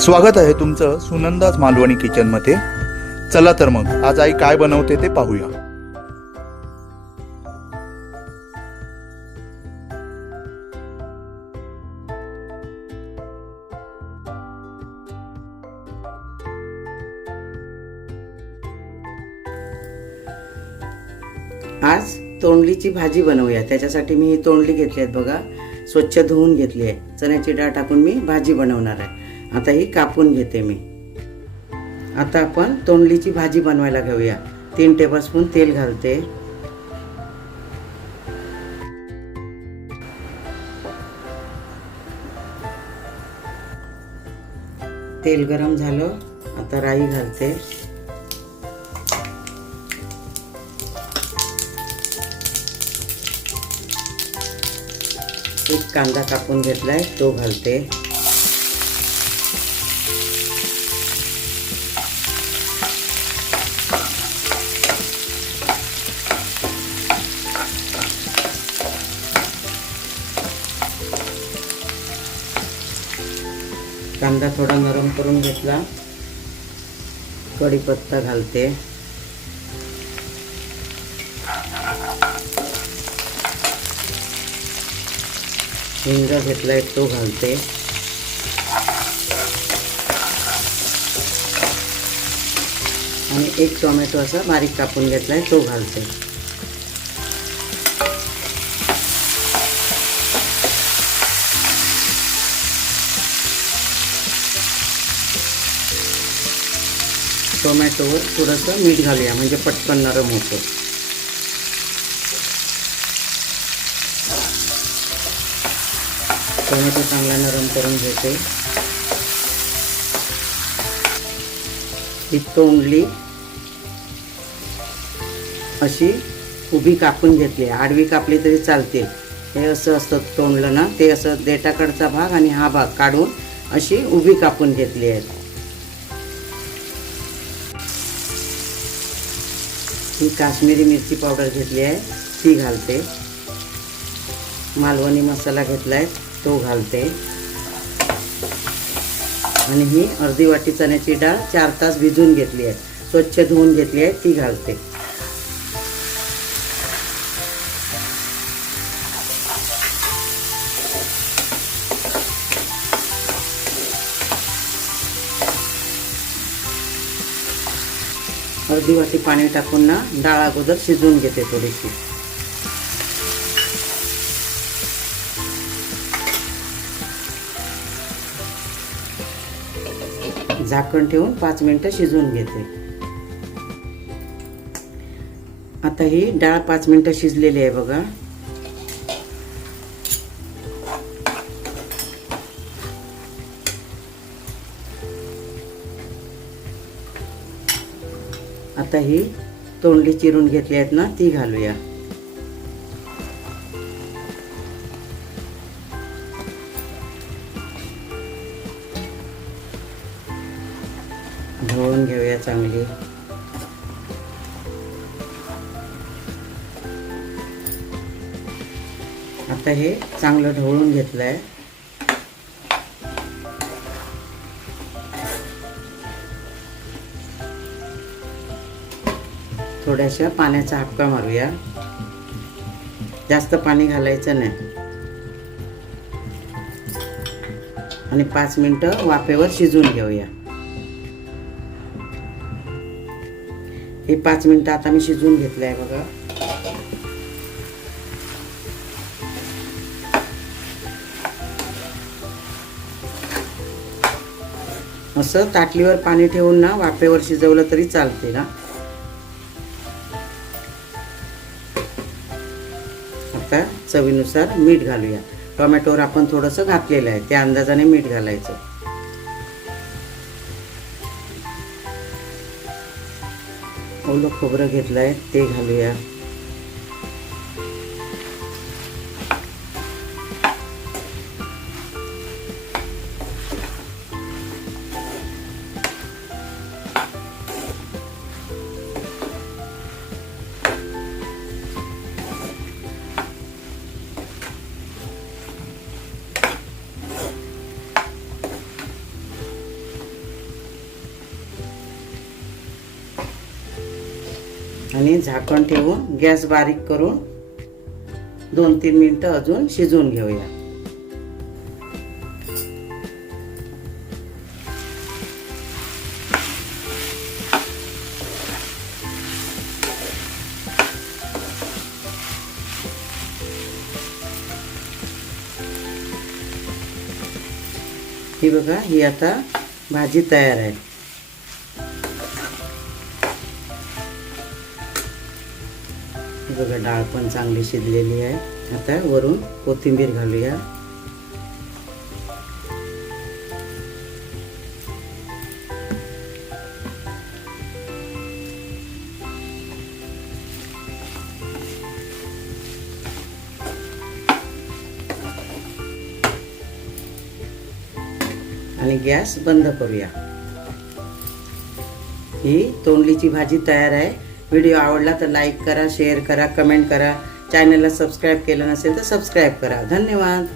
स्वागत आहे तुमचं सुनंदाज मालवणी किचनमध्ये. चला तर मग आज आई काय बनवते ते पाहूया. आज तोंडलीची भाजी बनवूया. त्याच्यासाठी मी ही तोंडली घेतली आहेत बघा. स्वच्छ धुवून घेतली आहे. चण्याची डाळ टाकून मी भाजी बनवणार आहे. आता ही कापून घेते मी. आता आपण तोंडलीची भाजी बनवायला घेऊया. तीन टेबलस्पून तेल घालते. तेल गरम झालं आता राई घालते. एक कांदा कापून घेतलाय तो घालते. कांदा थोडा नरम करून घेतला. कढीपत्ता घालते. हिंग घेतलाय तो घालते. आणि एक टोमॅटो असा बारीक कापून घेतलाय तो घालते. टोमॅटोवर थोडंसं मीठ घालूया म्हणजे पटकन नरम होतो. टोमॅटो चांगला नरम करून घेते. ही तोंडली अशी उभी कापून घेतली आहे. आडवी कापली तरी चालते हे असं असतं तोंडलं ना ते असं देटाकडचा भाग आणि हा भाग काढून अशी उभी कापून घेतली आहे. ही काश्मीरी मिरची पावडर घेतली आहे ती घालते. मालवणी मसाला घेतला आहे तो घालते. आणि ही अर्धी वाटी चण्याची डाळ चार तास भिजवून घेतली आहे स्वच्छ धुवून घेतली आहे ती घालते. अर्धी वाटी पाणी टाकून ना डाळ अगोदर शिजवून घेते थोडीशी. झाकण ठेवून पाच मिनिटं शिजवून घेते. आता ही डाळ पाच मिनिटं शिजलेली आहे बघा. आता ही तोंडली चिरून घेतली आहेत ना ती घालूया. धुवून घेऊया चांगली. आता हे चांगलं ढवळून आहे थोड्याशा पाण्याचा हापका मारूया. जास्त पाणी घालायचं नाही. आणि पाच मिनिटं वाफेवर शिजवून घेऊया. हे पाच मिनटं आता मी शिजवून घेतलं आहे बघा. असं ताटलीवर पाणी ठेवून ना वाफेवर शिजवलं तरी चालते ना. आता चवीनुसार मीठ घालूया. टोमॅटोवर आपण थोडंसं घातलेलं आहे. त्या अंदाजाने मीठ घालायचं. ओलं खोबरं घेतलं आहे ते घालूया. आणि झाकण ठेवून गॅस बारीक करून दोन तीन मिनटं अजून शिजवून घेऊया. ही बघा ही आता भाजी तयार आहे. बघा डाळ पण चांगली शिजलेली आहे. आता वरून कोथिंबीर घालूया. आणि गॅस बंद करूया. ही तोंडलीची भाजी तयार आहे. व्हिडिओ आवडला तर लाईक करा शेअर करा कमेंट करा. चॅनलला सबस्क्राईब केलं नसेल तर सबस्क्राईब करा. धन्यवाद.